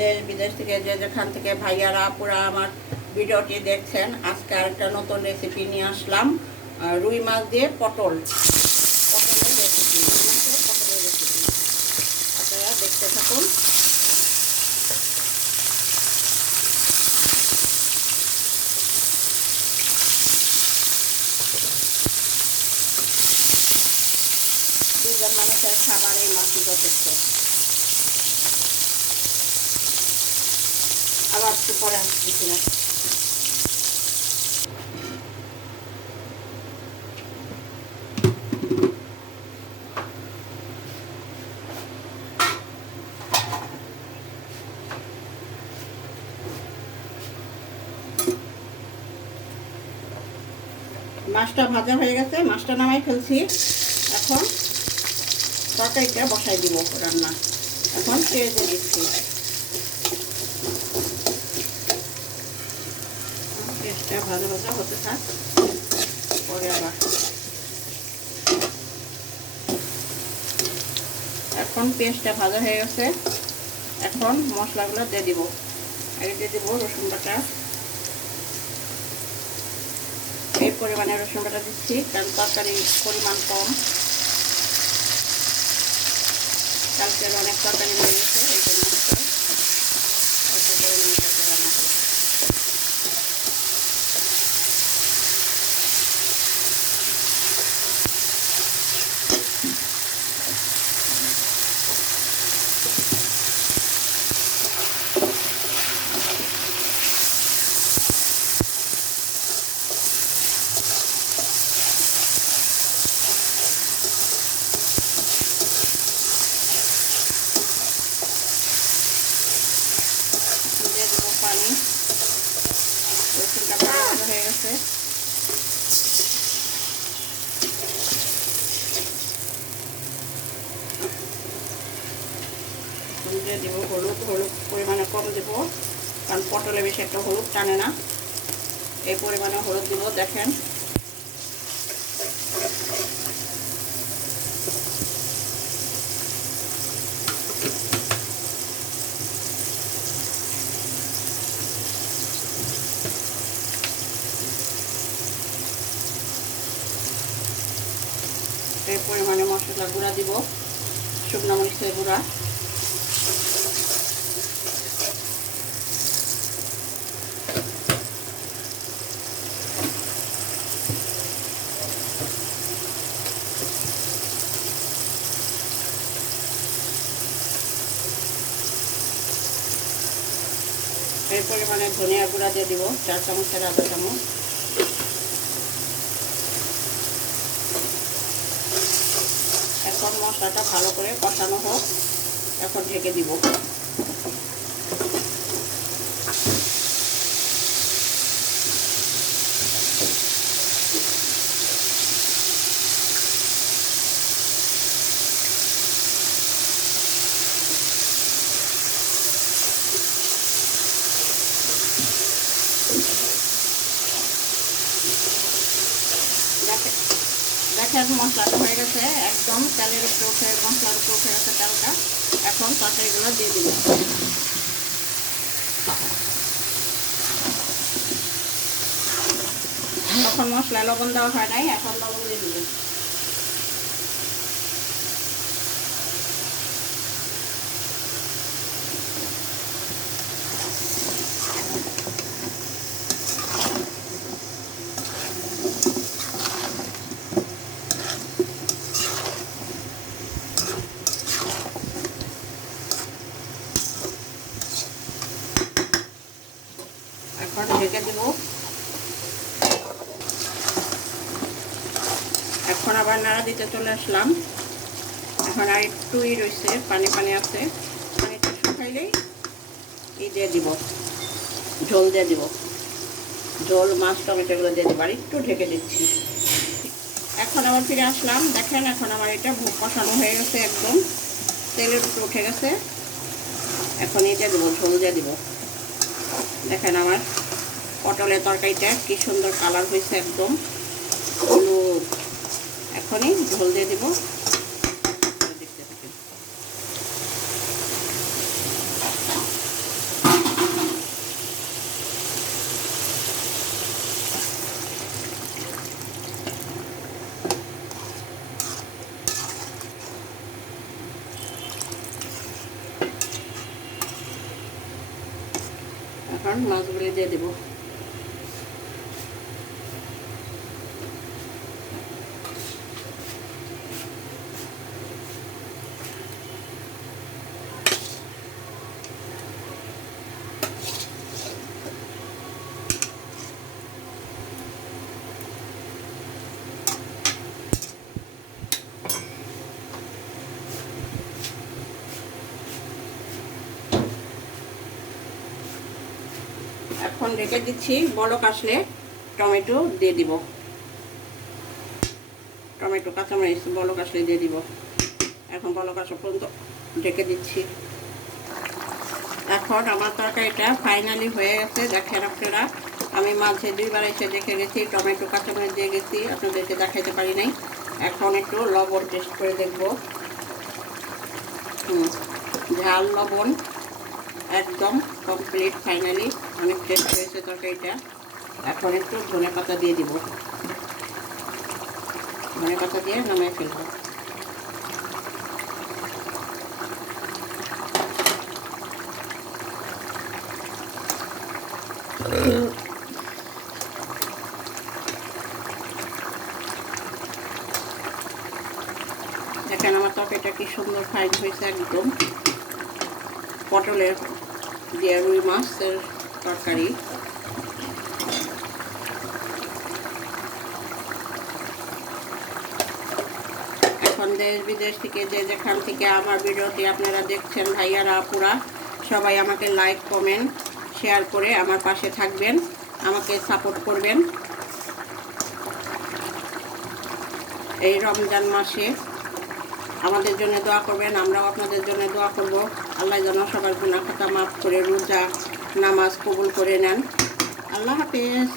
দেশ বিদেশ থেকে যেখান থেকে ভাইয়ারা আপুরা আমার ভিডিওটি দেখছেন, আজকে আরেকটা নতুন রেসিপি নিয়ে আসলাম। রুই মাছ দিয়ে পটলের রেসিপি। আপনারা দেখতে থাকুন। দুজন মানুষের খাবার এই মাছ যথেষ্ট। আবার একটু পরে আসতেছি না। মাছটা ভাজা হয়ে গেছে, মাছটা নামাই ফেলছি। এখন তরকারিটা বসাই দিব রান্না। এখন পেঁয়াজে দিচ্ছি। পেঁয়াজটা ভাজা ভাজা হতে থাক, পরে আবার। এখন পেঁয়াজটা ভাজা হয়ে গেছে, এখন মশলাগুলো দিয়ে দিব। আগে দিয়ে দিব রসুন বাটা। এই পরিমাণে রসুন বাটা দিচ্ছি, কারণ তরকারির পরিমাণ কম। কালকে অনেক তরকারি হয়ে গেছে, এই জন্য অল্প পরিমাণে রান্না করব। দিয়ে দেবো পানি। রসুনটা ভাজা হয়ে গেছে। দিয়ে দিব হলুদ। হলুদ পরিমাণে কম দেব, কারণ পটলে বেশি একটা হলুদ টানে না। এই পরিমাণে হলুদ দিব। দেখেন এই পরিমাণে মশলা গুঁড়া দিব, শুকনো মরিচের গুঁড়া। এই পরিমাণে ধনিয়া গুঁড়া দিয়ে দিব, 4 চামচের আধা চামচ। এখন মশলাটা ভালো করে কষানো হোক, এখন ঢেকে দিব। দেখেন মশলাটা হয়ে গেছে, একদম তেলের উপরে উঠে, মশলার উপরে উঠে গেছে তেলটা। এখন তরকারিগুলো দিয়ে দিব। তখন মশলায় লবণ দেওয়া হয় নাই, এখন লবণ দিয়ে দিব। এখন ঢেকে দিব। এখন আবার নাড়া দিতে চলে আসলাম। এখন আর একটুই রয়েছে, পানি পানি আছে। পানিটা শুকাইলেই এই দিয়ে দিব, ঝোল দিয়ে দিব। ঝোল, মাছ, টমেটোগুলো দিয়ে দিব। আর একটু ঢেকে দিচ্ছি। এখন আবার ফিরে আসলাম। দেখেন এখন আমার এটা কষানো হয়ে গেছে, একদম তেলের উপরে উঠে গেছে। এখন এটা দেবো, ঝোল দিয়ে দিব। দেখেন আমার পটলের তরকারিটা কি সুন্দর কালার হয়েছে, একদম হলুদ। এখনই ঝোল দিয়ে দিব। দেখতে থাকেন। এখন মাছগুলি দিয়ে দেব। এখন রেখে দিচ্ছি, বলক আসলে টমেটো দিয়ে দিব। টমেটো কাঁচামরিচ বলক আসলে দিয়ে দিব। এখন বলক আসা পর্যন্ত ঢেকে দিচ্ছি। এখন আমার তরকারিটা ফাইনালি হয়ে গেছে। দেখেন আপনারা, আমি মাঝে দুইবার এসে দেখে গেছি, টমেটো কাঁচামরিচ দিয়ে গেছি, আপনাদেরকে দেখাইতে পারি নাই। এখন একটু লবণ টেস্ট করে দেখব। ঝাল লবণ একদম কমপ্লিট, ফাইনালি অনেক টেস্ট হয়েছে তরকারিটা। এখন একটু ধনে পাতা দিয়ে দিব। ধনে পাতা দিয়ে নামিয়ে ফেলব। দেখেন আমার তরকারিটা কি সুন্দর ফাইন হয়েছে, একদম পটলের দিয়ে রুই মাছের তরকারি। এখন দেশ বিদেশ থেকে যে যেখান থেকে আমার ভিডিওটি আপনারা দেখছেন, ভাইয়ারা আপুরা সবাই আমাকে লাইক কমেন্ট শেয়ার করে আমার পাশে থাকবেন, আমাকে সাপোর্ট করবেন। এই রমজান মাসে আমাদের জন্য দোয়া করবেন, আমরাও আপনাদের জন্য দোয়া করব। আল্লাহ যেন সবার গুনাহ খাতা মাফ করে রোজা নামাজ কবুল করে নেন। আল্লাহ হাফেজ।